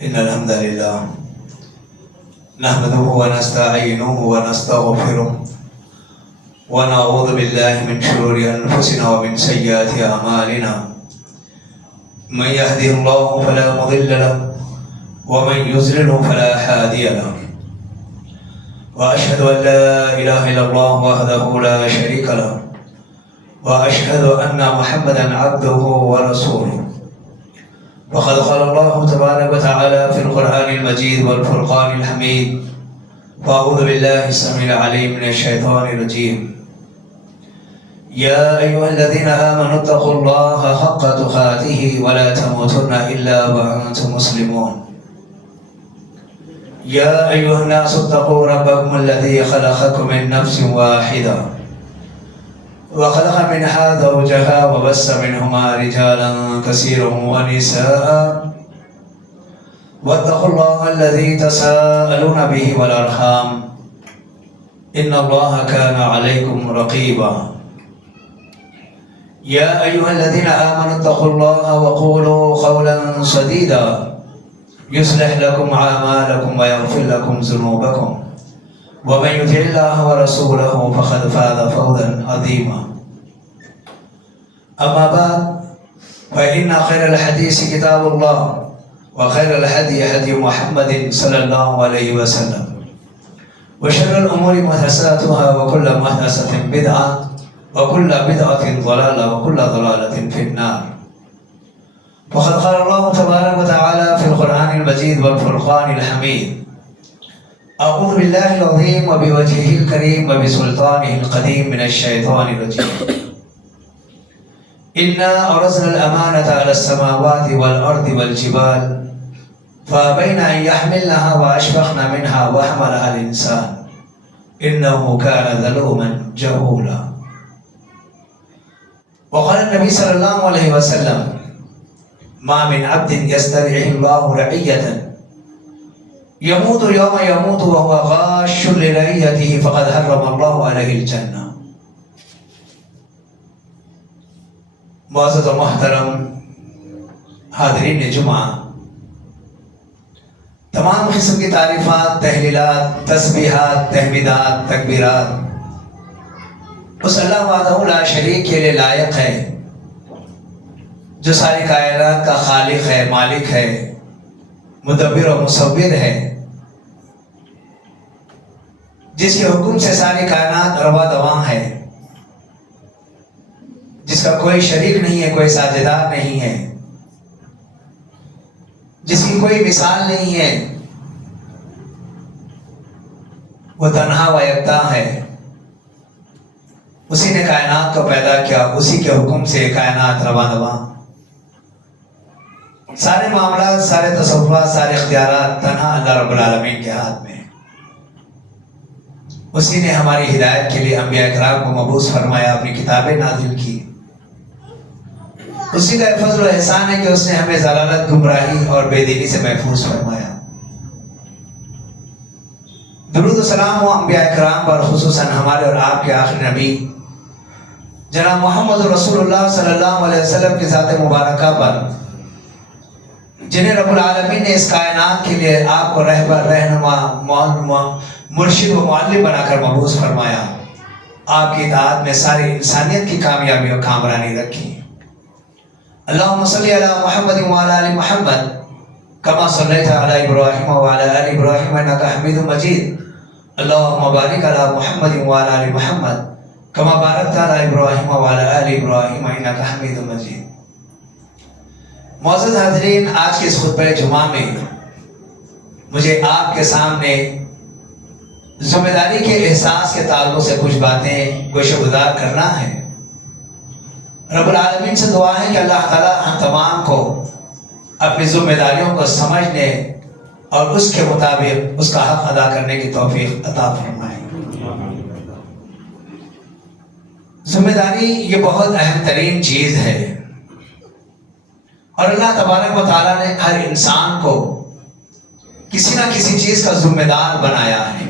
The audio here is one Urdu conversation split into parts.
إن الحمد لله نحمده ونستعينه ونستغفره ونعوذ بالله من شرور أنفسنا ومن سيئات أعمالنا. من يهده الله فلا مضل له ومن يضلل فلا هادي له. وأشهد أن لا إله إلا الله وحده لا شريك له وأشهد أن محمدا عبده ورسوله. وقد قال الله تبارك وتعالى في القرآن المجيد والفرقان الحميد. فأعوذ بالله السميع العليم من الشيطان الرجيم. يا أيها الذين آمنوا اتقوا الله حق تقاته ولا تموتن إلا وأنتم مسلمون. يا أيها الناس اتقوا ربكم الذي خلقكم من نفس واحدة وخلق منها زوجها وبث منهما رجالا كثيرا ونساء واتقوا الله الذي تساءلون به والأرحام إن الله كان عليكم رقيبا. يا أيها الذين آمنوا اتقوا الله وقولوا قولا سديدا يصلح لكم أعمالكم ويغفر لكم ذنوبكم ومن يطع الله ورسوله فقد فاز فوزا عظيما. أما بعد فإن خير الحديث كتاب الله وخير الهدي هدي محمد صلى الله عليه وسلم وشر الأمور محدثاتها وكل محدثة بدعة وكل بدعة ضلالة وكل ضلالة في النار. وقد قال الله تبارك وتعالى في القرآن المجيد والفرقان الحميد. أعوذ بالله العظيم وبوجهه الكريم وبسلطانه القديم من الشيطان الرجيم. إنا عرضنا الأمانة على السماوات والأرض والجبال فأبين أن يحملنها وأشفقن منها وحملها الإنسان إنه كان ظلوما جهولا. وقال النبي صلى الله عليه وسلم ما من عبد يسترعيه الله رعية يموت يوم يموت وهو غاش لرعيته فقد حرم الله عليه الجنة. معزز و محترم حاضرین جمعہ، تمام قسم کی تعریفات، تحلیلات، تسبیحات، تحمیدات، تکبیرات اس اللہ وحدہ لا شریک کے لیے لائق ہے جو ساری کائنات کا خالق ہے، مالک ہے، مدبر و مصور ہے، جس کے حکم سے ساری کائنات رواں دواں ہے، جس کا کوئی شریک نہیں ہے، کوئی ساجدار نہیں ہے، جس کی کوئی مثال نہیں ہے، وہ تنہا و یکتا ہے. اسی نے کائنات کو پیدا کیا، اسی کے حکم سے کائنات رواں دواں. سارے معاملات، سارے تصورات، سارے اختیارات تنہا اللہ رب العالمین کے ہاتھ میں. اسی نے ہماری ہدایت کے لیے انبیاء کرام کو مبعوث فرمایا، اپنی کتابیں نازل کی. اسی کا فضل و احسان ہے کہ اس نے ہمیں ضلالت، گمراہی اور بے دینی سے محفوظ فرمایا. درود و سلام ہو انبیاء کرام پر، خصوصاً ہمارے اور آپ کے آخری نبی جناب محمد رسول اللہ صلی اللہ علیہ وسلم کی ذات مبارکہ پر، جنہیں رب العالمین نے اس کائنات کے لیے آپ کو رہبر، رہنما، مرشد و معلم بنا کر مبعوث فرمایا. آپ کی اطاعت میں ساری انسانیت کی کامیابی اور کامرانی رکھی. اللہم صلی علی محمد وعلی آل محمد کما صلیت علی ابراہیم وعلی آل ابراہیم انک حمید مجید. اللہم بارک علی محمد وعلی آل محمد کما بارکت علی ابراہیم وعلی آل ابراہیم انک حمید مجید. معزز حاضرین، آج کے اس خطبہ جمعہ میں مجھے آپ کے سامنے ذمہ داری کے احساس کے تعلق سے کچھ باتیں گوشہ گزار کرنا ہے. رب العالمین سے دعا ہے کہ اللہ تعالیٰ ہم تمام کو اپنی ذمہ داریوں کو سمجھنے اور اس کے مطابق اس کا حق ادا کرنے کی توفیق عطا فرمائے. ذمہ داری یہ بہت اہم ترین چیز ہے، اور اللہ تبارک و تعالیٰ نے ہر انسان کو کسی نہ کسی چیز کا ذمہ دار بنایا ہے.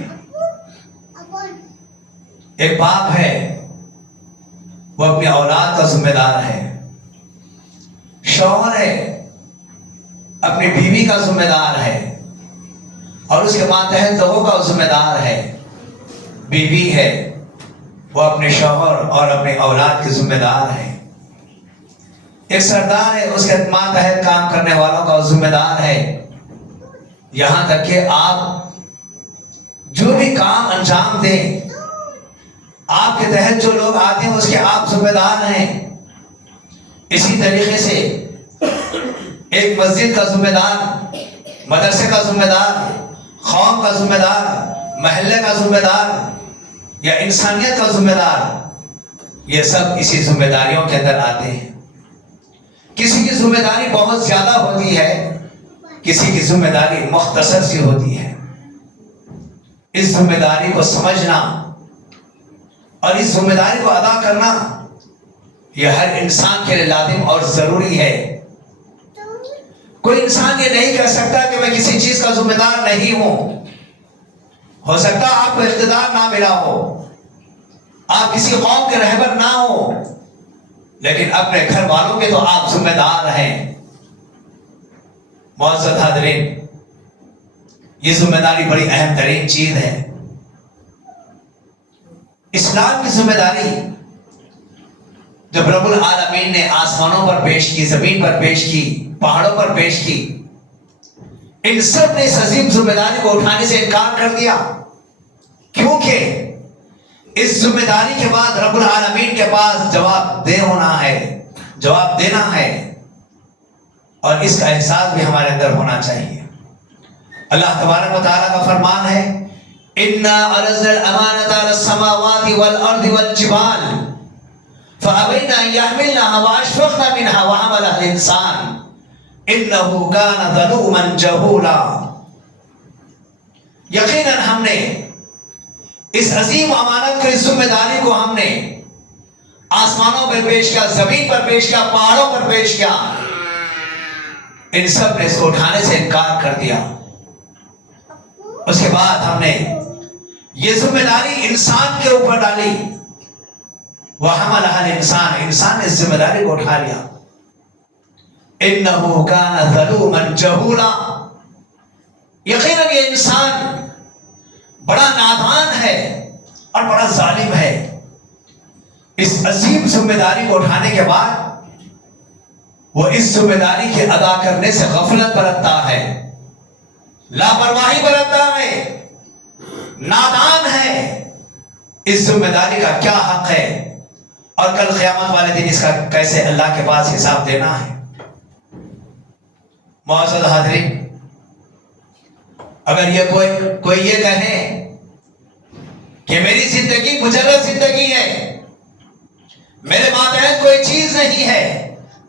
ایک باپ ہے، وہ اپنی اولاد کا ذمہ دار ہے. شوہر ہے، اپنی بیوی کا ذمہ دار ہے اور اس کے ماتحت لوگوں کا ذمہ دار ہے. بیوی ہے وہ اپنے شوہر اور اپنے اولاد کے ذمہ دار ہے. ایک سردار ہے اس کے ماتحت کام کرنے والوں کا ذمہ دار ہے. یہاں تک کہ آپ جو بھی کام انجام دیں، آپ کے تحت جو لوگ آتے ہیں اس کے آپ ذمہ دار ہیں. اسی طریقے سے ایک مسجد کا ذمہ دار، مدرسے کا ذمہ دار، قوم کا ذمہ دار، محلے کا ذمہ دار یا انسانیت کا ذمہ دار، یہ سب اسی ذمہ داریوں کے اندر آتے ہیں. کسی کی ذمہ داری بہت زیادہ ہوتی ہے، کسی کی ذمہ داری مختصر سی ہوتی ہے. اس ذمہ داری کو سمجھنا اور اس ذمہ داری کو ادا کرنا یہ ہر انسان کے لیے لازم اور ضروری ہے. کوئی انسان یہ نہیں کہہ سکتا کہ میں کسی چیز کا ذمہ دار نہیں ہوں. ہو سکتا آپ کو اقتدار نہ ملا ہو، آپ کسی قوم کے رہبر نہ ہو، لیکن اپنے گھر والوں کے تو آپ ذمہ دار ہیں. معزز حاضرین، یہ ذمہ داری بڑی اہم ترین چیز ہے. اسلام کی ذمہ داری جب رب العالمین نے آسمانوں پر پیش کی، زمین پر پیش کی، پہاڑوں پر پیش کی، ان سب نے اس عظیم ذمہ داری کو اٹھانے سے انکار کر دیا. کیونکہ اس ذمہ داری کے بعد رب العالمین کے پاس جواب دہ ہونا ہے، جواب دینا ہے، اور اس کا احساس بھی ہمارے اندر ہونا چاہیے. اللہ تبارک و تعالیٰ کا فرمان ہے اِنَّا عَرَضْنَا الْأَمَانَةَ عَلَى السَّمَاوَاتِ وَالْأَرْضِ وَالْجِبَالِ فَأَبَيْنَ أَن يَحْمِلْنَهَا وَأَشْفَقْنَ مِنْهَا وَحَمَلَهَا الْإِنسَانُ إِنَّهُ كَانَ ظَلُومًا جَهُولًا. یقیناً ہم نے اس عظیم امانت کو، اس ذمہ داری کو ہم نے آسمانوں پر پیش کیا، زمین پر پیش کیا، پہاڑوں پر پیش کیا. ان سب نے اس کو اٹھانے سے انکار کر دیا. اس کے بعد ہم نے یہ ذمہ داری انسان کے اوپر ڈالی. وَحَمَلَهَا الْإِنسَانُ، انسان نے اس ذمہ داری کو اٹھا لیا. إِنَّهُ كَانَ ظَلُومًا جَهُولًا. یقیناً یہ انسان بڑا نادان ہے اور بڑا ظالم ہے. اس عظیم ذمہ داری کو اٹھانے کے بعد وہ اس ذمہ داری کے ادا کرنے سے غفلت برتتا ہے، لاپرواہی برتتا ہے، نادان ہے. اس ذمہ داری کا کیا حق ہے اور کل قیامت والے دن اس کا کیسے اللہ کے پاس حساب دینا ہے. معزز حاضرین، اگر یہ کوئی یہ کہے کہ میری زندگی مجرد زندگی ہے، میرے ماتحت کوئی چیز نہیں ہے،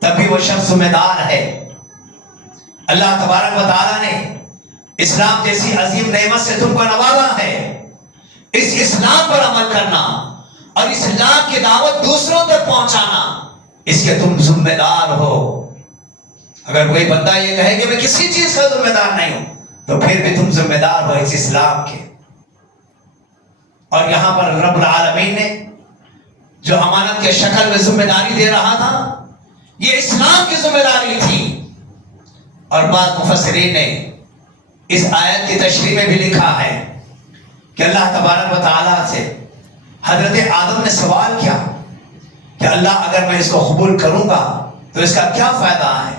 تب بھی وہ شخص ذمہ دار ہے. اللہ تبارک و تعالیٰ نے اسلام جیسی عظیم نعمت سے تم کو نوازا ہے. اس اسلام پر عمل کرنا اور اسلام کی دعوت دوسروں تک پہنچانا، اس کے تم ذمہ دار ہو. اگر کوئی بندہ یہ کہے کہ میں کسی چیز کا ذمہ دار نہیں ہوں، تو پھر بھی تم ذمہ دار ہو اس اسلام کے. اور یہاں پر رب العالمین نے جو امانت کے شکل میں ذمہ داری دے رہا تھا، یہ اسلام کی ذمہ داری تھی. اور بعض مفسرین نے اس آیت کی تشریح میں بھی لکھا ہے کہ اللہ تبارک و تعالیٰ سے حضرت آدم نے سوال کیا کہ اللہ اگر میں اس کو قبول کروں گا تو اس کا کیا فائدہ ہے.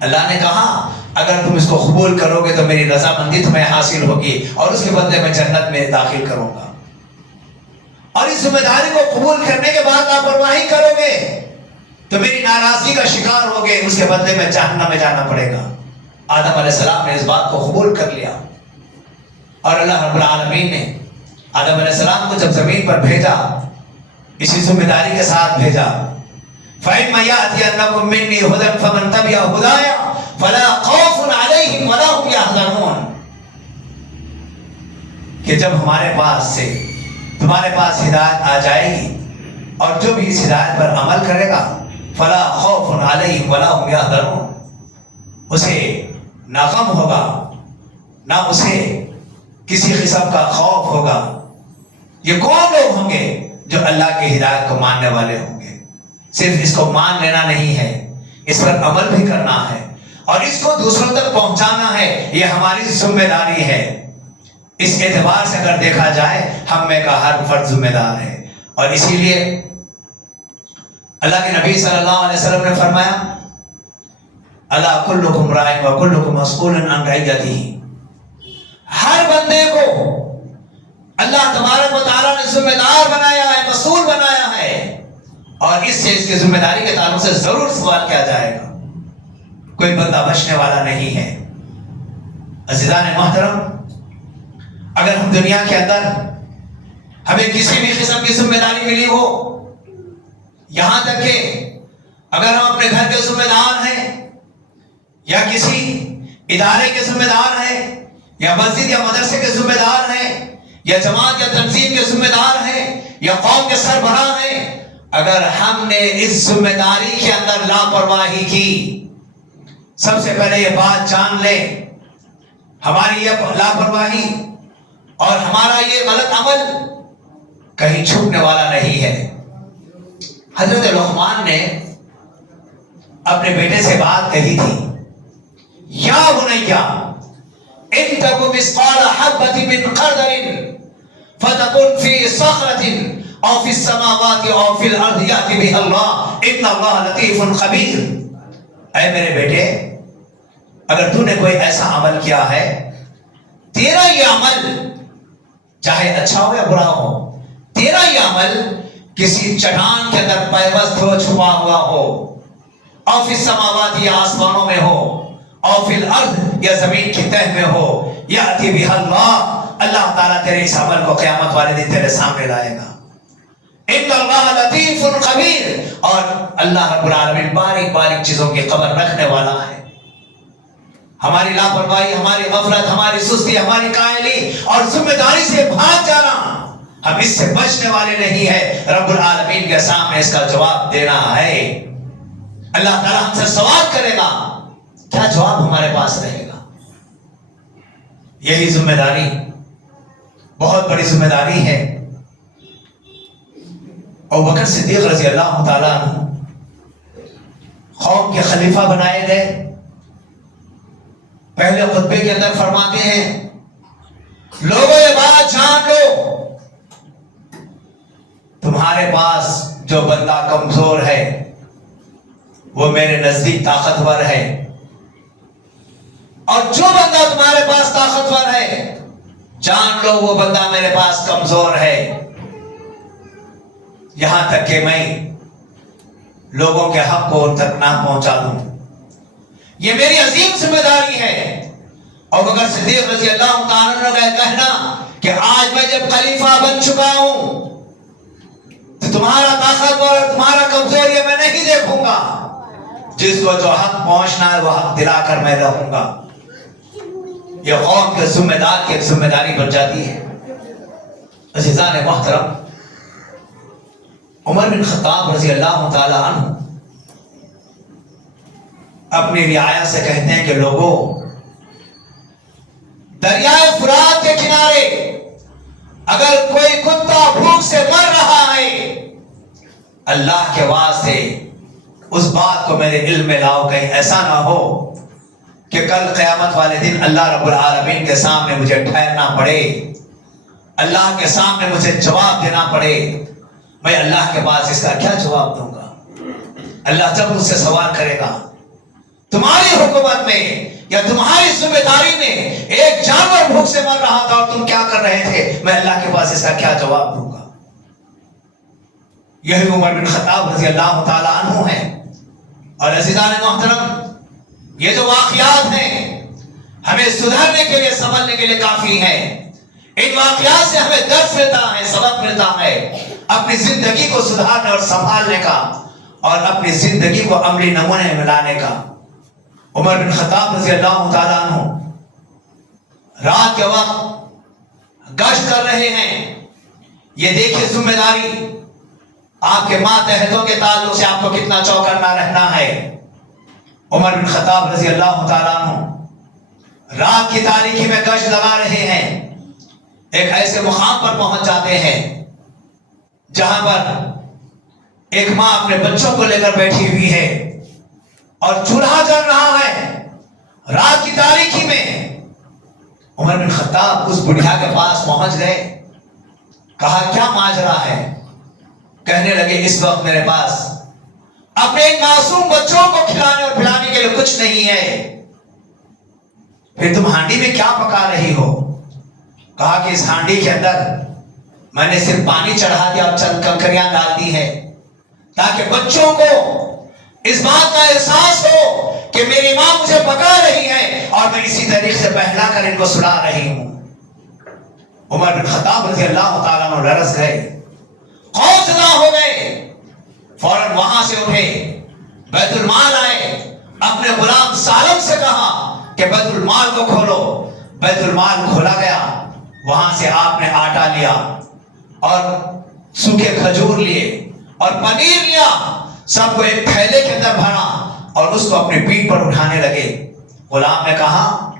اللہ نے کہا اگر تم اس کو قبول کرو گے تو میری رضامندی تمہیں حاصل ہوگی اور اس کے بدلے میں جنت میں داخل کروں گا. اور اس ذمہ داری کو قبول کرنے کے بعد لاپرواہی کرو گے تو میری ناراضگی کا شکار ہوگے، اس کے بدلے میں جہنم میں جانا پڑے گا. آدم علیہ السلام نے اس بات کو قبول کر لیا اور اللہ رب العالمین نے آدم علیہ السلام کو جب زمین پر بھیجا، اسی ذمہ داری کے ساتھ بھیجا. فَإِمَّا يَأْتِيَنَّكُم مِّنِّي هُدًى فَمَن تَبِعَ هُدَايَ فَلَا خَوْفٌ عَلَيْهِمْ وَلَا هُمْ يَحْزَنُونَ. کہ جب ہمارے پاس سے تمہارے پاس ہدایت آ جائے گی اور جو بھی اس ہدایت پر عمل کرے گا فَلَا خَوْفٌ عَلَيْهِمْ وَلَا هُمْ يَحْزَنُونَ، اسے نہ غم ہوگا نہ اسے کسی قسم کا خوف ہوگا. یہ کون لوگ ہوں گے؟ جو اللہ کی ہدایت کو ماننے والے ہوں گے. صرف اس کو مان لینا نہیں ہے، اس پر عمل بھی کرنا ہے. اور اس کو دوسروں تک پہنچانا ہے، یہ ہماری ذمہ داری ہے۔ اس اعتبار سے اگر دیکھا جائے ہم میں کا ہر فرد ذمہ دار ہے۔ اور اسی لیے اللہ کے نبی صلی اللہ علیہ وسلم نے فرمایا الا کلکم راع و کلکم مسئول عن رعیتہ، ہر بندے کو اللہ تبارک و تعالیٰ نے ذمہ دار بنایا ہے، مسئول بنایا ہے، اور اس سے اس کی ذمہ داری کے تعلق سے ضرور سوال کیا جائے گا، کوئی بندہ بچنے والا نہیں ہے۔ عزیزان محترم، اگر ہم دنیا کے اندر ہمیں کسی بھی قسم کی ذمہ داری ملی ہو، یہاں تک کہ اگر ہم اپنے گھر کے ذمہ دار ہیں یا کسی ادارے کے ذمہ دار ہیں یا مسجد یا مدرسے کے ذمہ دار ہیں یا جماعت یا تنظیم کے ذمہ دار ہیں یا قوم کے سربراہ ہیں، اگر ہم نے اس ذمہ داری کے اندر لاپرواہی کی، سب سے پہلے یہ بات جان لیں، ہماری یہ لاپرواہی اور ہمارا یہ غلط عمل کہیں چھپنے والا نہیں ہے۔ حضرت لقمان نے اپنے بیٹے سے بات کہی تھی، یا بنیا ان تک مثقال حبۃ من خردل فتکن فی صخرۃ او فی السماوات او فی الارض یأتی بها اللہ ان اللہ لطیف خبیر۔ اے میرے بیٹے، اگر تو نے کوئی ایسا عمل کیا ہے، تیرا یہ عمل چاہے اچھا ہو یا برا ہو، تیرا یہ عمل کسی چٹان کے اندر پیوست ہو، چھپا ہوا ہو، او فی السماوات یا آسمانوں میں ہو، او فی الارض یا زمین کی تہ میں ہو، یأتی بها اللہ، اللہ تعالیٰ تیرے اس عمل کو قیامت والے دن تیرے سامنے لائے گا۔ ان اللہ لطیف خبیر، اور اللہ رب العالمین باریک باریک چیزوں کی خبر رکھنے والا ہے۔ ہماری لاپرواہی، ہماری غفلت، ہماری سستی، ہماری کاہلی اور ذمہ داری سے بھاگ جانا، ہم اس سے بچنے والے نہیں ہیں۔ رب العالمین کے سامنے اس کا جواب دینا ہے۔ اللہ تعالیٰ ہم سے سوال کرے گا، کیا جواب ہمارے پاس رہے گا؟ یہی ذمہ داری بہت بڑی ذمہ داری ہے۔ ابوبکر صدیق رضی اللہ تعالیٰ عنہ قوم کے خلیفہ بنائے گئے۔ پہلے خطبے کے اندر فرماتے ہیں، لوگوں یہ بات جان لو، تمہارے پاس جو بندہ کمزور ہے وہ میرے نزدیک طاقتور ہے، اور جو بندہ تمہارے پاس طاقتور ہے جان لو وہ بندہ میرے پاس کمزور ہے، یہاں تک کہ میں لوگوں کے حق کو ان تک نہ پہنچا دوں۔ یہ میری عظیم ذمہ داری ہے۔ اور اگر صدیق رضی اللہ تعالیٰ عنہ کا کہنا کہ آج میں جب خلیفہ بن چکا ہوں تو تمہارا طاقتور اور تمہارا کمزور یہ میں نہیں دیکھوں گا، جس کو جو حق پہنچنا ہے وہ حق دلا کر میں رہوں گا۔ یہ قوم کے ذمہ دار کی ایک ذمہ داری بن جاتی ہے۔ عزیزان محترم، عمر بن خطاب رضی اللہ تعالی عنہ اپنی رعایا سے کہتے ہیں کہ لوگوں، دریائے فرات کے کنارے اگر کوئی کتا بھوک سے مر رہا ہے، اللہ کے واسطے اس بات کو میرے علم میں لاؤ، کہیں ایسا نہ ہو کہ کل قیامت والے دن اللہ رب العالمین کے سامنے مجھے ٹھہرنا پڑے، اللہ کے سامنے مجھے جواب دینا پڑے۔ میں اللہ کے پاس اس کا کیا جواب دوں گا؟ اللہ جب مجھ سے سوال کرے گا، تمہاری حکومت میں یا تمہاری ذمہ داری میں ایک جانور بھوک سے مر رہا تھا اور تم کیا کر رہے تھے، میں اللہ کے پاس اس کا کیا جواب دوں گا؟ یہی عمر بن خطاب رضی اللہ تعالی عنہ ہے۔ اور عزیزان محترم، یہ جو واقعات ہیں ہمیں سدھرنے کے لیے، سنبھلنے کے لیے کافی ہیں۔ ان واقعات سے ہمیں درس ملتا ہے، سبق ملتا ہے اپنی زندگی کو سدھارنے اور سنبھالنے کا، اور اپنی زندگی کو عملی نمونے میں لانے کا۔ عمر بن خطاب رضی اللہ تعالیٰ عنہ رات کے وقت گشت کر رہے ہیں۔ یہ دیکھیں ذمہ داری، آپ کے ماتحتوں کے تعلق سے آپ کو کتنا چوکنا رہنا ہے۔ عمر بن خطاب رضی اللہ تعالیٰ عنہ رات کی تاریکی میں گشت لگا رہے ہیں۔ ایک ایسے مقام پر پہنچ جاتے ہیں جہاں پر ایک ماں اپنے بچوں کو لے کر بیٹھی ہوئی ہے اور چولہا جل رہا ہے، عمر بن خطاب اس بڑھیا کے پاس پہنچ گئے، کہا کیا ماجرا ہے؟ کہنے لگے اس وقت میرے پاس اپنے معصوم بچوں کو کھلانے اور پلانے کے لیے کچھ نہیں ہے، پھر تم ہانڈی میں کیا پکا رہی ہو؟ کہا کہ اس ہانڈی کے اندر میں نے صرف پانی چڑھا دیا اور چند کنکریاں ڈال دی ہے تاکہ بچوں کو اس بات کا احساس ہو کہ میری ماں مجھے پکا رہی ہے اور میں اسی طریقے سے بہلا کر ان کو سلا رہی ہوں۔ عمر بن خطاب رضی اللہ تعالیٰ عنہ لرز گئے، خوفزدہ ہو گئے، فوراً وہاں سے اٹھے، بیت المال آئے، اپنے غلام سالم سے کہا کہ بیت المال کو کھولو۔ بیت المال کھولا گیا، وہاں سے آپ نے آٹا لیا اور سوکھے کھجور لیے اور پنیر لیا، سب کو ایک تھیلے کے اندر بھرا اور اس کو اپنے پیٹھ پر اٹھانے لگے۔ غلام نے کہا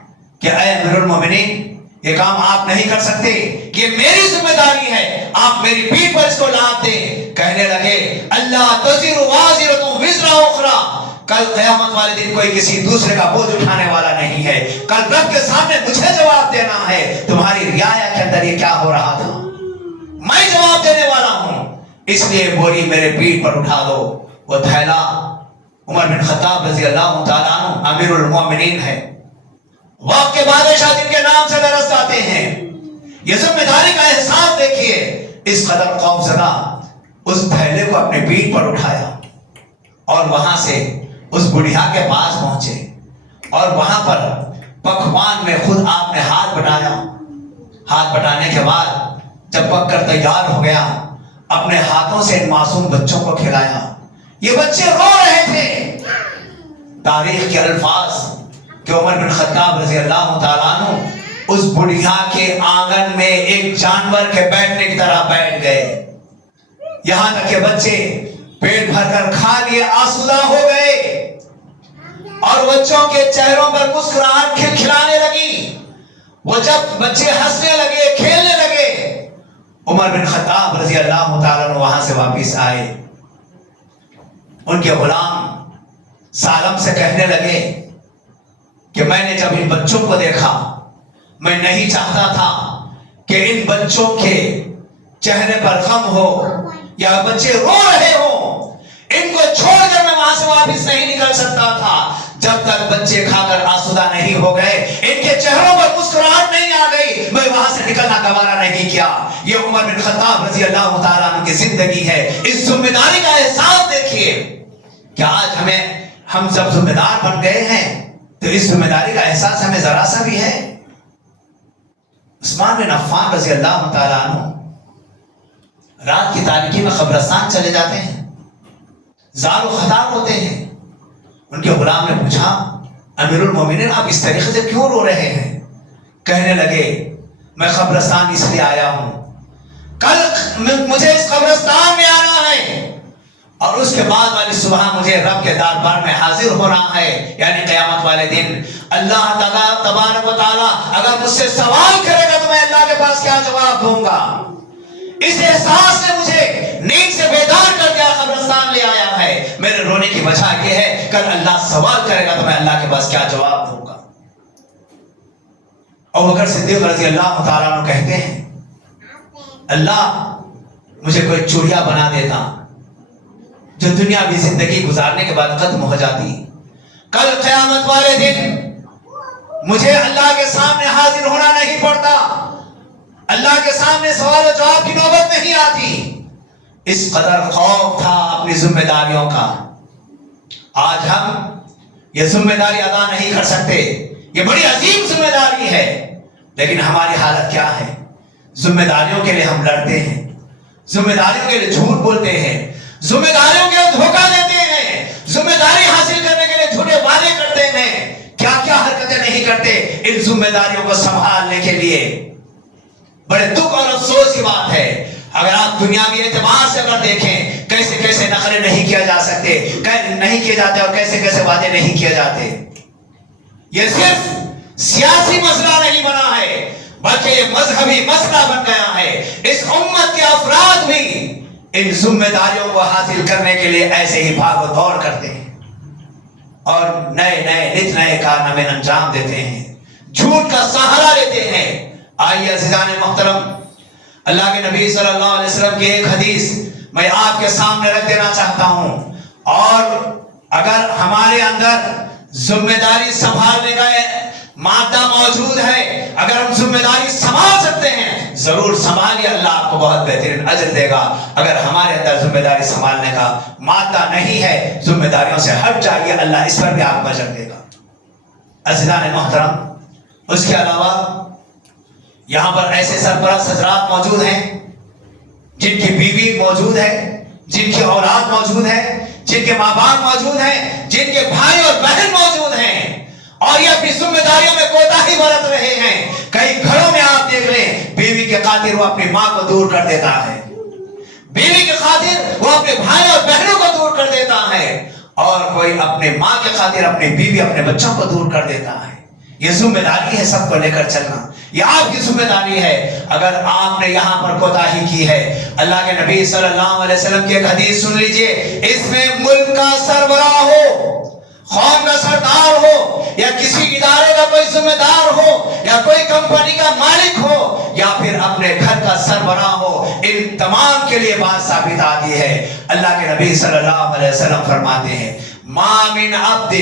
کہ اے امیر المومنین، یہ کام آپ نہیں کر سکتے، یہ میری ذمہ داری ہے، آپ میری پیٹھ پر اس کو لاد دیں۔ کہنے لگے اللہ تزر وازرۃ وزر اخری، کل قیامت والے دن کوئی کسی دوسرے کا بوجھ اٹھانے والا نہیں ہے، کل رب کے سامنے مجھے جواب دینا ہے تمہاری رعایا کے اندر یہ کیا ہو رہا تھا، میں جواب دینے والا ہوں، اس لیے بوری میرے پیٹھ پر اٹھا دو۔ وہ تھیلا عمر بن خطاب رضی اللہ تعالیٰ عنہ امیر المومنین ہے، وقت کے بادشاہ جن کے نام سے درست آتے ہیں، یہ ذمہ داری کا احساس دیکھیے، اس قدر خوفزدہ اس تھیلے کو اپنے پیٹھ پر اٹھایا اور وہاں سے اس بڑھیا کے پاس پہنچے اور وہاں پر پکوان میں خود آپ نے ہاتھ بٹایا۔ ہاتھ بٹانے کے بعد جب پک کر تیار ہو گیا، اپنے ہاتھوں سے ان معصوم بچوں کو کھلایا۔ یہ بچے رو رہے تھے۔ تاریخ کے الفاظ کہ عمر بن خطاب رضی اللہ تعالیٰ عنہ اس بڑھیا کے آنگن میں ایک جانور کے بیٹھنے کی طرح بیٹھ گئے، یہاں تک کہ بچے پیٹ بھر کر کھا لیے، آسودہ ہو گئے اور بچوں کے چہروں پر مسکراہٹ کھلکھلانے لگی۔ وہ جب بچے ہنسنے لگے، کھیلنے لگے، عمر بن خطاب رضی اللہ تعالیٰ عنہ وہاں سے واپس آئے۔ ان کے غلام سالم سے کہنے لگے کہ میں نے جب ان بچوں کو دیکھا، میں نہیں چاہتا تھا کہ ان بچوں کے چہرے پر غم ہو یا بچے رو رہے ہوں، ان کو چھوڑ کر میں وہاں سے واپس نہیں نکل سکتا تھا جب تک بچے کھا کر آسودہ نہیں ہو گئے، ان کے چہروں پر مسکراہٹ نہیں آ گئی، میں وہاں سے نکلنا گوارا نہیں کیا۔ یہ عمر بن خطاب رضی اللہ تعالیٰ عنہ کی زندگی ہے۔ اس ذمہ داری کا احساس دیکھیے کہ آج ہم سب ذمہ دار بن گئے ہیں تو اس ذمہ داری کا احساس ہمیں ذرا سا بھی ہے؟ عثمان بن عفان رضی اللہ تعالیٰ عنہ رات کی تاریکی میں قبرستان چلے جاتے ہیں، زار و خطاب ہوتے ہیں۔ ان کے غلام نے پوچھا امیر المومنین آپ اس طریقے سے کیوں رو رہے ہیں؟ کہنے لگے میں قبرستان اس لیے آیا ہوں، کل مجھے اس قبرستان میں آنا ہے اور اس کے بعد والی صبح مجھے رب کے دربار میں حاضر ہونا ہے، یعنی قیامت والے دن اللہ تعالیٰ تبارک و تعالیٰ اگر مجھ سے سوال کرے گا تو میں اللہ کے پاس کیا جواب دوں گا۔ اس احساس نے مجھے نیند سے بیدار کر دیا، قبرستان لے آیا ہے۔ میرے رونے کی وجہ یہ ہے کل اللہ سوال کرے گا تو میں اللہ کے پاس کیا جواب دوں گا۔ ابوبکر صدیق رضی اللہ تعالیٰ عنہ کہتے ہیں اللہ مجھے کوئی چڑیا بنا دیتا جو دنیاوی زندگی گزارنے کے بعد ختم ہو جاتی، کل قیامت والے دن مجھے اللہ کے سامنے حاضر ہونا نہیں پڑتا، اللہ کے سامنے سوال و جواب کی نوبت نہیں آتی۔ اس قدر خوف تھا اپنی ذمہ داریوں کا۔ آج ہم یہ ذمہ داری ادا نہیں کر سکتے، یہ بڑی عظیم ذمہ داری ہے، لیکن ہماری حالت کیا ہے؟ ذمہ داریوں کے لیے ہم لڑتے ہیں، ذمہ داریوں کے لیے جھوٹ بولتے ہیں، ذمہ داریوں کے لیے دھوکہ دیتے ہیں، ذمہ داری حاصل کرنے کے لیے جھوٹے وعدے کرتے ہیں، کیا کیا حرکتیں نہیں کرتے ان ذمہ داریوں کو سنبھالنے کے لیے۔ بڑے دکھ اور افسوس کی بات ہے، اگر آپ دنیاوی اعتبار سے اگر دیکھیں کیسے کیسے نخرے نہیں کیا جا سکتے، نہیں کیے جاتے اور کیسے کیسے وعدے نہیں کیے جاتے۔ یہ صرف سیاسی مسئلہ نہیں بنا ہے بلکہ یہ مذہبی مسئلہ بن گیا ہے۔ اس امت کے افراد بھی ان ذمہ داریوں کو حاصل کرنے کے لیے ایسے ہی بھاگ و دوڑ کرتے ہیں اور نئے نئے نت نئے کارنامے انجام دیتے ہیں۔ جھوٹ کا سہارا لیتے ہیں۔ آئیے عزیزان محترم، اللہ کے نبی صلی اللہ علیہ وسلم کی ایک حدیث میں آپ کے سامنے رکھ دینا چاہتا ہوں، اور اگر ہمارے اندر ذمہ داری سنبھالنے کا مادہ موجود ہے، اگر ہم ذمہ داری سنبھال سکتے ہیں ضرور سنبھالیے، اللہ آپ کو بہت بہترین اجر دے گا۔ اگر ہمارے اندر ذمہ داری سنبھالنے کا مادہ نہیں ہے، ذمہ داریوں سے ہٹ جائیے، اللہ اس پر بھی آپ کو اجر دے گا۔ عزیزان محترم، اس کے علاوہ یہاں پر ایسے سرپرست حضرات موجود ہیں جن کی بیوی موجود ہے، جن کی اولاد موجود ہے، جن کے ماں باپ موجود ہیں، جن کے بھائی اور بہن موجود ہیں، اور یہ اپنی ذمہ داریوں میں کوتاہی برت رہے ہیں۔ کئی گھروں میں آپ دیکھ لیں، بیوی کے خاطر وہ اپنی ماں کو دور کر دیتا ہے، بیوی کے خاطر وہ اپنے بھائی اور بہنوں کو دور کر دیتا ہے، اور کوئی اپنے ماں کے خاطر اپنی بیوی اپنے بچوں کو دور کر دیتا ہے۔ یہ ذمہ داری ہے سب کو لے کر چلنا، یہ آپ کی ذمہ داری ہے۔ اگر آپ نے یہاں پر کوتاہی کی ہے، اللہ کے نبی صلی اللہ علیہ وسلم کی ایک حدیث سن لیجئے، اس میں ملک کا سربراہ ہو، قوم کا سردار ہو، یا کسی ادارے کا کوئی ذمہ دار ہو، یا کوئی کمپنی کا مالک ہو، یا پھر اپنے گھر کا سربراہ ہو، ان تمام کے لیے بات ثابت آتی ہے۔ اللہ کے نبی صلی اللہ علیہ وسلم فرماتے ہیں، ما من عبد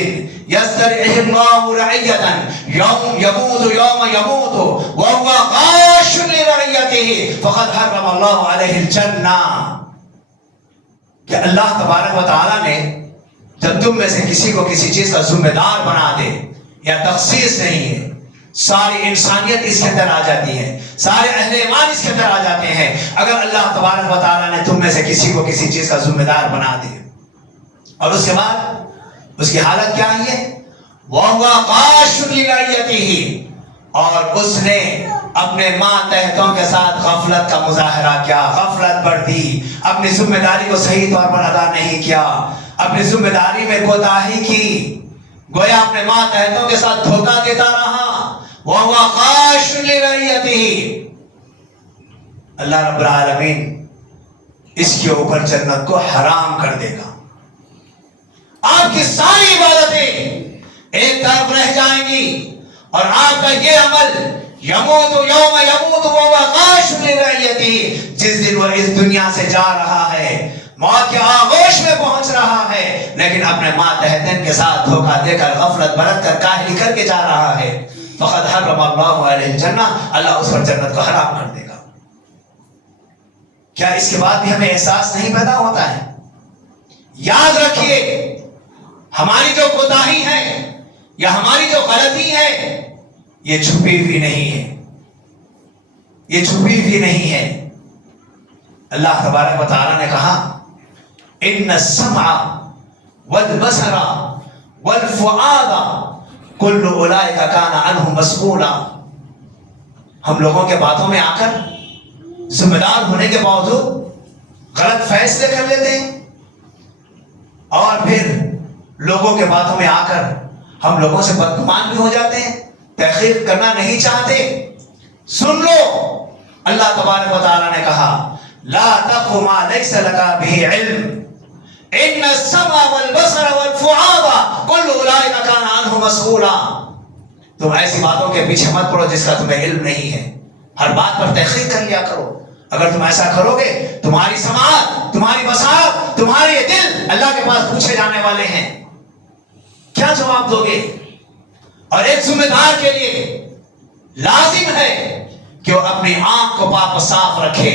یسترعہ اللہ رعیتا یموت یوم یموت وهو غاش لرعیته فقد حرم اللہ علیہ الجنہ۔ کہ اللہ تبارک و تعالی نے جب تم میں سے کسی کو کسی چیز کا ذمہ دار بنا دے، یا تخصیص نہیں ہے، ساری انسانیت اس کے اندر آ جاتی ہے، سارے اہل ایمان اس کے اندر آ جاتے ہیں۔ اگر اللہ تبارک و تعالیٰ نے تم میں سے کسی کو کسی چیز کا ذمہ دار بنا دے، اور اس کے بعد اس کی حالت کیا ہے؟ وَهُوَ غَاشٌ لِرَعِيَّتِهِ، اور اس نے اپنے ماتحتوں کے ساتھ غفلت کا مظاہرہ کیا، غفلت برتی، اپنی ذمہ داری کو صحیح طور پر ادا نہیں کیا، اپنی ذمہ داری میں کوتاہی کی، گویا اپنے ماتحتوں کے ساتھ دھوکہ دیتا رہا۔ وَهُوَ غَاشٌ لِرَعِيَّتِهِ، اللہ رب العالمین اس کے اوپر جنت کو حرام کر دے گا۔ آپ کی ساری عبادتیں ایک طرف رہ جائیں گی، اور آپ کا یہ عمل یموت یوم یموت وهو غاش لرعیتہ، جس دن وہ اس دنیا سے جا رہا ہے، موت کے آغوش میں پہنچ رہا ہے، لیکن اپنے ماتحتین کے ساتھ دھوکہ دے کر، غفلت برت کر، کاہلی کر کے جا رہا ہے، فقد حرم اللہ علیہ الجنہ، اللہ اس پر جنت کو حرام کر دے گا۔ کیا اس کے بعد بھی ہمیں احساس نہیں پیدا ہوتا ہے؟ یاد رکھیے، ہماری جو کوتاہی ہے یا ہماری جو غلطی ہے، یہ چھپی ہوئی نہیں ہے، یہ چھپی ہوئی نہیں ہے۔ اللہ تبارک و تعالیٰ نے کہا، ان السمع والبصر والفؤاد کل اولئک کان عنہ مسئولا۔ ہم لوگوں کے باتوں میں آ کر ذمہ دار ہونے کے باوجود غلط فیصلے کر لیتے ہیں، اور پھر لوگوں کے باتوں میں آ کر ہم لوگوں سے بدگمان بھی ہو جاتے ہیں، تحقیق کرنا نہیں چاہتے۔ سن لو، اللہ تبارک و تعالیٰ نے کہا، لا تقف ما ليس لك به علم ان السمع والبصر والفؤاد كل اولئك كان عنه مسؤولا۔ تم ایسی باتوں کے پیچھے مت پڑو جس کا تمہیں علم نہیں ہے، ہر بات پر تحقیق کر لیا کرو۔ اگر تم ایسا کرو گے، تمہاری سماعت، تمہاری بصارت، تمہارے دل اللہ کے پاس پوچھے جانے والے ہیں، کیا جواب دو گے؟ اور ایک ذمہ دار کے لیے لازم ہے کہ وہ اپنی آنکھ کو پاک و صاف رکھے،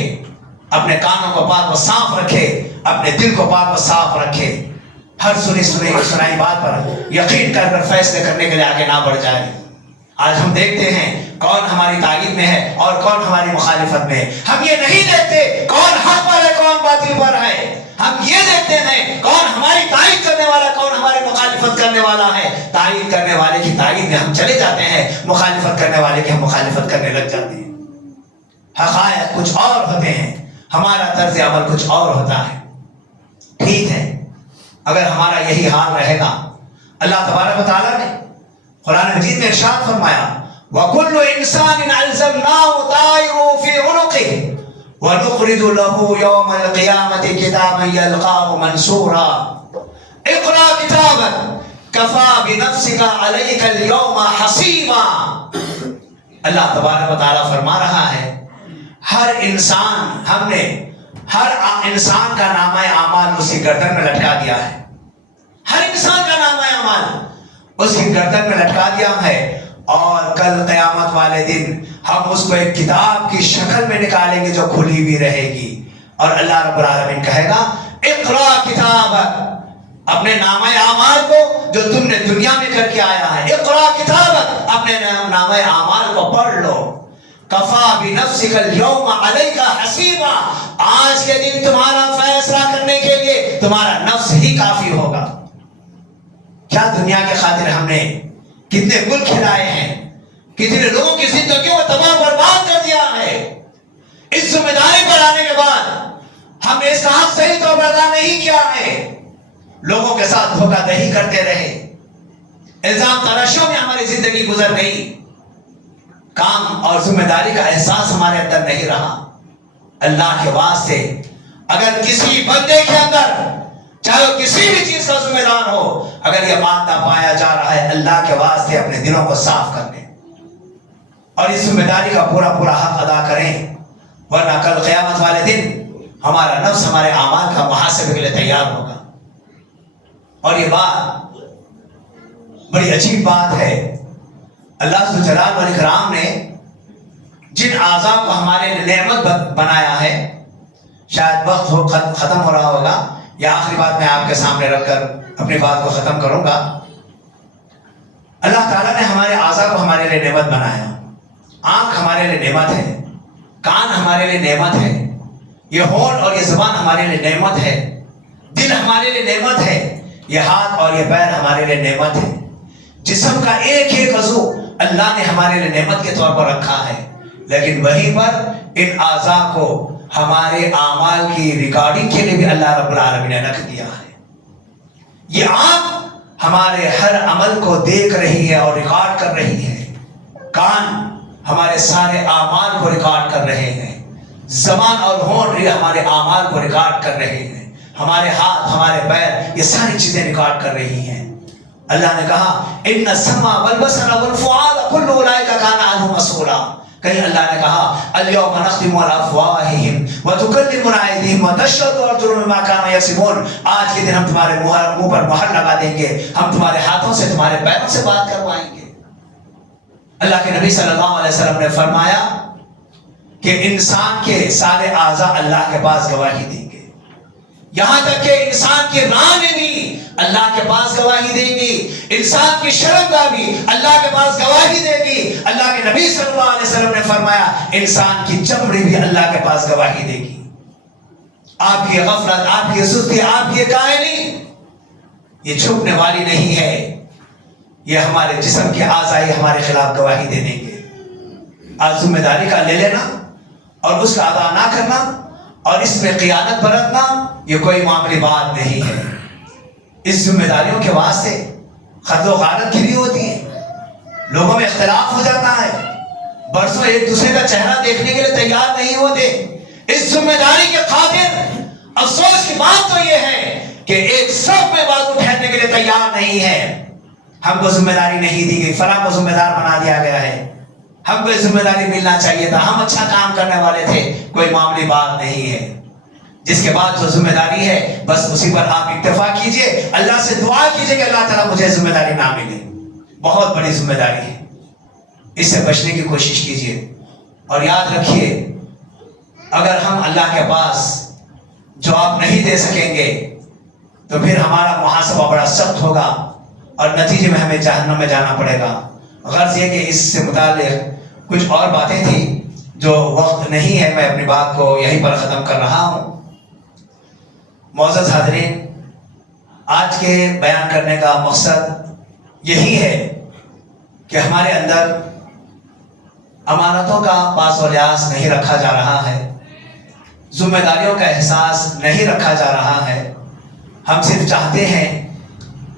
اپنے کانوں کو پاک و صاف رکھے، اپنے دل کو پاک و صاف رکھے، ہر سنائی بات پر یقین کر کر فیصلے کرنے کے لیے آگے نہ بڑھ جائے۔ آج ہم دیکھتے ہیں کون ہماری تائید میں ہے اور کون ہماری مخالفت میں ہے۔ ہم یہ نہیں دیکھتے کون حق پر ہے کون باطل پر ہے، ہم یہ دیکھتے ہیں کون ہماری تائید کرنے والا، کون ہماری مخالفت کرنے والا ہے۔ تائید کرنے والے کی تائید میں ہم چلے جاتے ہیں، مخالفت کرنے والے کی ہم مخالفت کرنے لگ جاتے ہیں۔ حقائق کچھ اور ہوتے ہیں، ہمارا طرز عمل کچھ اور ہوتا ہے۔ ٹھیک ہے، اگر ہمارا یہی حال رہے گا، اللہ تبارک و تعالیٰ نے قرآن مجید میں ارشاد فرمایا، وَكُلُّ إِنسَانٍ أَلْزَمْنَاهُ طَائِرَهُ فِي عُنُقِهِ وَنُخْرِجُ لَهُ يَوْمَ الْقِيَامَةِ كِتَابًا يَلْقَاهُ مَنْشُورًا اقْرَأْ كِتَابَكَ کفا بنفسک علیک اليوم حسیبا. اللہ تبارک و تعالیٰ فرما رہا ہے ہر انسان، ہم نے ہر انسان کا نامہ اعمال اس کی گردن میں لٹکا دیا ہے. ہر انسان کا نامہ اعمال اس کی گردن میں لٹکا دیا ہے، اور کل قیامت والے دن ہم اس کو ایک کتاب کی شکل میں نکالیں گے جو کھلی ہوئی رہے گی، اور اللہ رب العالمین کہے گا اقرا کتابک، اپنے نامہ اعمال کو جو تم نے دنیا میں کر کے آیا ہے، اقرا کتابک، اپنے نامہ اعمال کو پڑھ لو. کفا بنفسک اليوم علیک حسیبا، آج کے دن تمہارا فیصلہ کرنے کے لیے تمہارا نفس ہی کافی ہوگا. کیا دنیا کے خاطر ہم نے کتنے ملک کھلائے ہیں، کتنے لوگوں کی زندگیوں کو تباہ برباد کر دیا ہے. اس ذمہ داری پر آنے کے بعد ہم نے اس کا حق صحیح طور پر ادا نہیں کیا ہے، لوگوں کے ساتھ دھوکہ دہی کرتے رہے، الزام تراشوں میں ہماری زندگی گزر گئی، کام اور ذمہ داری کا احساس ہمارے اندر نہیں رہا. اللہ کے واسطے اگر کسی بندے کے اندر چاہے وہ کسی بھی چیز کا ذمہ دار ہو، اگر یہ بات نہ پایا جا رہا ہے، اللہ کے واسطے اپنے دلوں کو صاف کر دیں اور اس ذمہ داری کا پورا پورا حق ادا کریں، ورنہ کل قیامت والے دن ہمارا نفس ہمارے اعمال کا محاسبے کے لیے تیار ہوگا. اور یہ بات بڑی عجیب بات ہے، اللہ ذو جلال والاکرام نے جن اعضاء کو ہمارے لیے نعمت بنایا ہے، شاید وقت ختم ہو رہا ہوگا، یا آخری بات میں آپ کے سامنے رکھ کر اپنی بات کو ختم کروں گا. اللہ تعالیٰ نے ہمارے اعضاء کو ہمارے لیے نعمت بنایا. آنکھ ہمارے لیے نعمت ہے، کان ہمارے لیے نعمت ہے، یہ ہونٹ اور یہ زبان ہمارے لیے نعمت ہے، دل ہمارے لیے نعمت ہے، یہ ہاتھ اور یہ پیر ہمارے لیے نعمت ہے. جسم کا ایک ایک عضو اللہ نے ہمارے لیے نعمت کے طور پر رکھا ہے، لیکن وہیں پر ان اعضاء کو ہمارے اعمال کی ریکارڈنگ کے لیے بھی اللہ رب العالمین نے رکھ دیا ہے. یہ آنکھ ہمارے ہر عمل کو دیکھ رہی ہے اور ریکارڈ کر رہی ہے، کان ہمارے سارے اعمال کو ریکارڈ کر رہے ہیں، زبان اور ہونٹ ہمارے اعمال کو ریکارڈ کر رہے ہیں، ہمارے ہاتھ ہمارے پیر یہ ساری چیزیں ریکارڈ کر رہی ہیں. اللہ نے کہا ان السمع والبصر والفؤاد كل اولئک کان عنہ مسؤولا. کہیں اللہ نے کہا الیوم نختم علی افواہہم وتکلمنا ایدیہم وتشہد ارجلہم بما کانوا یکسبون. آج کے دن ہم تمہارے منہ پر مہر لگا دیں گے، ہم تمہارے ہاتھوں سے تمہارے پیروں سے بات کروائیں گے. اللہ کے نبی صلی اللہ علیہ وسلم نے فرمایا کہ انسان کے سارے اعضاء اللہ کے پاس گواہی دیں گے، یہاں تک کہ انسان کی رانیں بھی اللہ کے پاس گواہی دیں گی، انسان کی شرمگاہ بھی اللہ کے پاس گواہی دے گی. اللہ کے نبی صلی اللہ علیہ وسلم نے فرمایا انسان کی چمڑی بھی اللہ کے پاس گواہی دے گی. آپ کی غفلت، آپ کی سستی، آپ کی کاہلی یہ چھپنے والی نہیں ہے، یہ ہمارے جسم کے اعضاء ہمارے خلاف گواہی دے دیں گے. آج ذمہ داری کا لے لینا اور اس کا ادا نہ کرنا اور اس میں خیانت برتنا یہ کوئی معمولی بات نہیں ہے. اس ذمہ داریوں کے واسطے خد و غارت کی بھی ہوتی ہے، لوگوں میں اختلاف ہو جاتا ہے، برسوں ایک دوسرے کا چہرہ دیکھنے کے لیے تیار نہیں ہوتے. اس ذمہ داری کے خاطر افسوس کی بات تو یہ ہے کہ ایک صف میں بازو ٹھہرنے کے لیے تیار نہیں ہے. ہم کو ذمہ داری نہیں دی گئی، فلاں کو ذمہ دار بنا دیا گیا ہے، ہم کو ذمہ داری ملنا چاہیے تھا، ہم اچھا کام کرنے والے تھے. کوئی معمولی بات نہیں ہے. جس کے بعد جو ذمہ داری ہے بس اسی پر آپ اکتفا کیجئے، اللہ سے دعا کیجئے کہ اللہ تعالیٰ مجھے ذمہ داری نہ ملے. بہت بڑی ذمہ داری ہے، اس سے بچنے کی کوشش کیجئے. اور یاد رکھیے اگر ہم اللہ کے پاس جواب نہیں دے سکیں گے تو پھر ہمارا محاسبہ بڑا سخت ہوگا اور نتیجے میں ہمیں جہنم میں جانا پڑے گا. غرض یہ کہ اس سے متعلق کچھ اور باتیں تھیں جو وقت نہیں ہے، میں اپنی بات کو یہیں پر ختم کر رہا ہوں. معزز حاضرین، آج کے بیان کرنے کا مقصد یہی ہے کہ ہمارے اندر امانتوں کا پاس و لحاظ نہیں رکھا جا رہا ہے، ذمہ داریوں کا احساس نہیں رکھا جا رہا ہے. ہم صرف چاہتے ہیں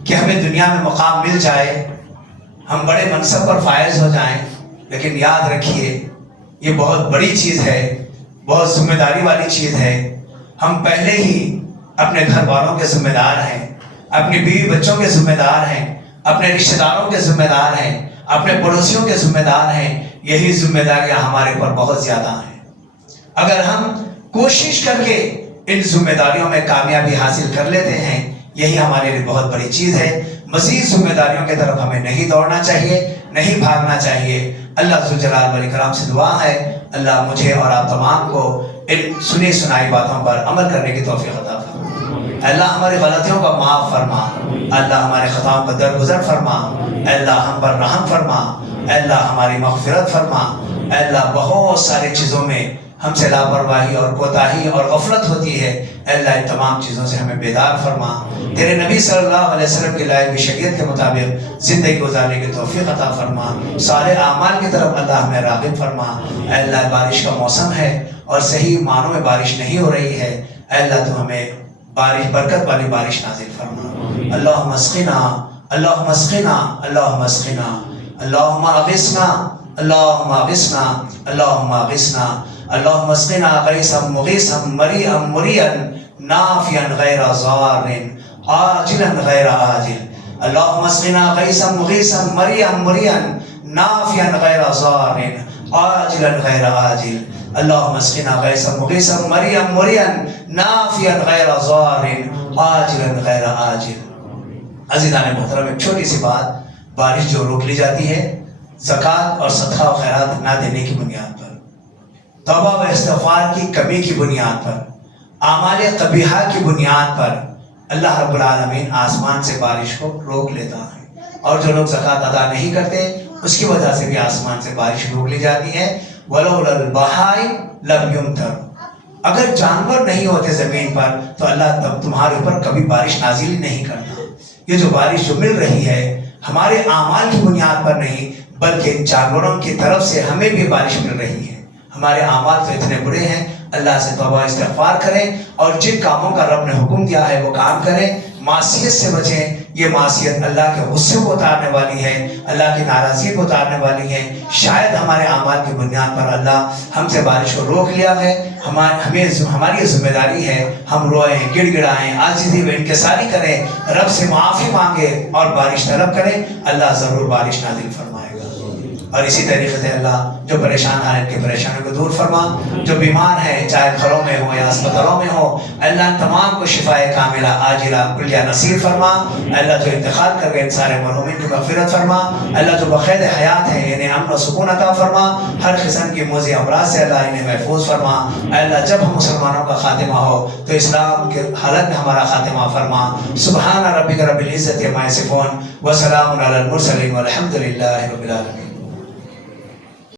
کہ ہمیں دنیا میں مقام مل جائے، ہم بڑے منصب پر فائز ہو جائیں، لیکن یاد رکھیے یہ بہت بڑی چیز ہے، بہت ذمہ داری والی چیز ہے. ہم پہلے ہی اپنے گھر والوں کے ذمہ دار ہیں، اپنی بیوی بچوں کے ذمہ دار ہیں، اپنے رشتہ داروں کے ذمہ دار ہیں، اپنے پڑوسیوں کے ذمہ دار ہیں. یہی ذمہ داریاں ہمارے پر بہت زیادہ ہیں. اگر ہم کوشش کر کے ان ذمہ داریوں میں کامیابی حاصل کر لیتے ہیں، یہی ہمارے لیے بہت بڑی چیز ہے. مزید ذمہ داریوں کی طرف ہمیں نہیں دوڑنا چاہیے، نہیں بھاگنا چاہیے. اللہ ذوالجلال والاکرام سے دعا ہے اللہ مجھے اور آپ تمام کو ان سنی سنائی باتوں پر عمل کرنے کی توفیق عطا فرما. اللہ ہماری غلطیوں کو معاف فرما، اللہ ہمارے خطاؤں کو درگزر فرما، اللہ ہم پر رحم فرما، اللہ ہماری مغفرت فرما. اللہ بہت ساری چیزوں میں ہم سے لاپرواہی اور کوتاہی اور غفلت ہوتی ہے، اللہ ان تمام چیزوں سے ہمیں بیدار فرما. تیرے نبی صلی اللہ علیہ وسلم کی لائق شریعت کے مطابق زندگی گزارنے کی توفیق عطا فرما. سارے اعمال کی طرف اللہ ہمیں راغب فرما. اللہ بارش کا موسم ہے اور صحیح معنوں میں بارش نہیں ہو رہی ہے، اللہ تو ہمیں بارش، برکت والی بارش نازل فرما. اللہم اسقنا، اللہم اسقنا، اللہم اسقنا، اللہم اغثنا، اللہم اغثنا، اللہم اغثنا، اللہم اسقنا غیثا مغیثا مریئا مریا نافعا غیر ضار عاجلا غیر آجل. اللہم اسقنا غیثا مغیثا مریا مریا نافعا غیر ضار عاجلا غیر آجل. اللہم اسقنا غیثا مغیثا مریا مریا نافعا غیر ضار عاجلا غیر آجل. عزیزان محترم، ایک چھوٹی سی بات، بارش جو روک لی جاتی ہے زکوٰۃ اور صدقہ و خیرات نہ دینے کی بنیاد پر، توبہ و استغفار کی کمی کی بنیاد پر، اعمال قبیحہ کی بنیاد پر، اللہ رب العالمین آسمان سے بارش کو روک لیتا ہے. اور جو لوگ زکوٰۃ ادا نہیں کرتے اس کی وجہ سے بھی آسمان سے بارش روک لی جاتی ہے. وَلَوْلَا الْبَهَائِمُ لَمْ يُمْطَرْ. اگر جانور نہیں ہوتے زمین پر تو اللہ تب تمہارے اوپر کبھی بارش نازل نہیں کرتا. یہ جو بارش جو مل رہی ہے ہمارے اعمال کی بنیاد پر نہیں بلکہ ان جانوروں کی طرف سے ہمیں بھی بارش مل رہی ہے. ہمارے اعمال تو اتنے برے ہیں، اللہ سے توبہ استغفار کریں اور جن کاموں کا رب نے حکم دیا ہے وہ کام کریں. معصیت سے بچیں، یہ معصیت اللہ کے غصے کو اتارنے والی ہے، اللہ کی ناراضگی کو اتارنے والی ہے. شاید ہمارے اعمال کی بنیاد پر اللہ ہم سے بارش کو روک لیا ہے. ہماری ذمہ داری ہے ہم روئیں، گڑ گڑائیں، عاجزی و انکساری کریں، رب سے معافی مانگیں اور بارش طلب کریں. اللہ ضرور بارش نازل فرمائے گا. اور اسی طریقے سے اللہ جو پریشان ہیں ان کی پریشانیوں کو دور فرما. جو بیمار ہیں چاہے گھروں میں ہو یا اسپتالوں میں ہو، اللہ تمام کو شفائے کاملہ عاجلہ کلیہ نصیب فرما. اللہ جو انتقال کر گئے ان سارے مرحومین کی مغفرت فرما. اللہ جو بقید حیات ہیں انہیں امن و سکون عطا فرما. ہر قسم کی موذی امراض سے اللہ انہیں محفوظ فرما. اللہ جب ہم مسلمانوں کا خاتمہ ہو تو اسلام کے حالت میں ہمارا خاتمہ فرما. سبحان ربک رب العزت عما یصفون وسلام علی المرسلین والحمد للہ رب العالمین.